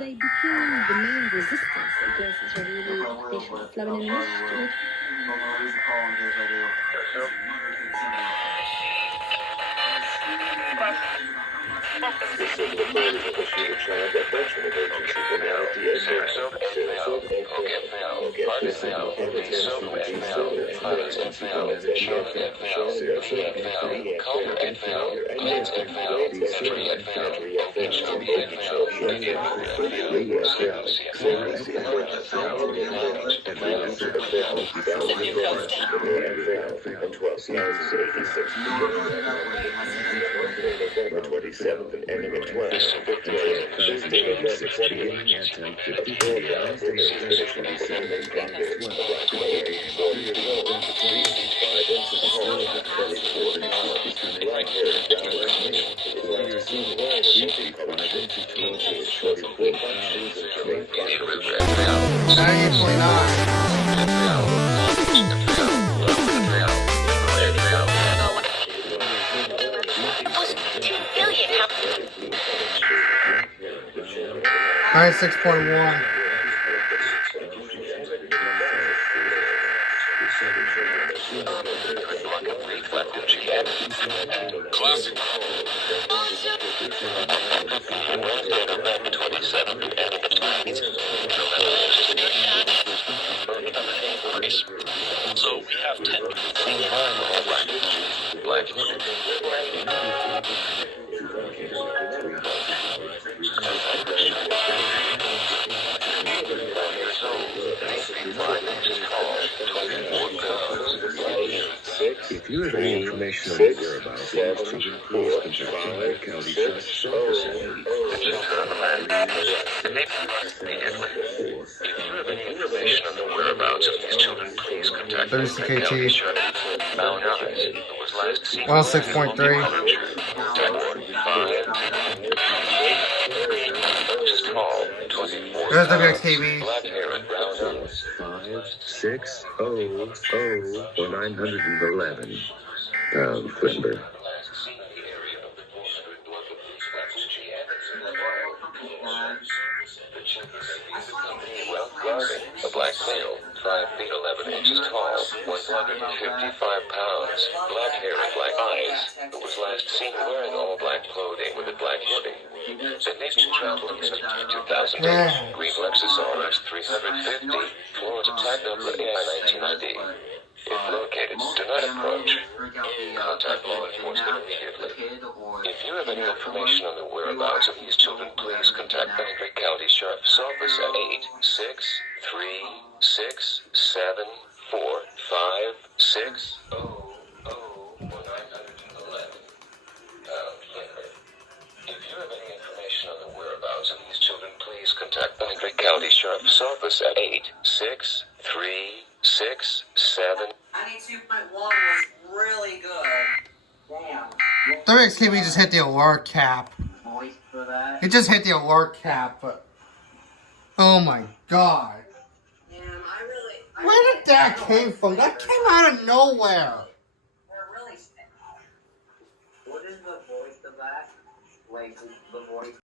they became the main resistance against Israeli occupation of Lebanon and Egypt. Alright, 6.1. Classic. So we have 10 black. If you have any information on the whereabouts of these children, please contact the County Sheriff's Office at 8. If you have any information on the whereabouts of these children, please contact the County Sheriff. Mount Eyes, who was last seen. Well, 6.3. There's WXTV. Black hair and brown eyes. 5600 or 911 pound Quinber. A black male, 5 feet 11 inches tall, 155 pounds, black hair and black eyes, who was last seen wearing all black clothing with a black hoodie. The Navy traveling in 2000, green Lexus RX 350, Florida tag number EAS 19ID. If located, do not approach. Contact law enforcement immediately. If you have any information on the whereabouts of these children, please contact Benedict County Sheriff's Office at 863-674-5600. If you have any information on the whereabouts of these children, please contact Benedict County Sheriff's Office at 863-674. 92.1 was really good. Damn. WXTV just hit the alert cap. Voice for that. It just hit the alert cap, but oh my god. Damn, I really. Where did that came from? That came out of nowhere. They're really. What is the voice of that? Like the voice.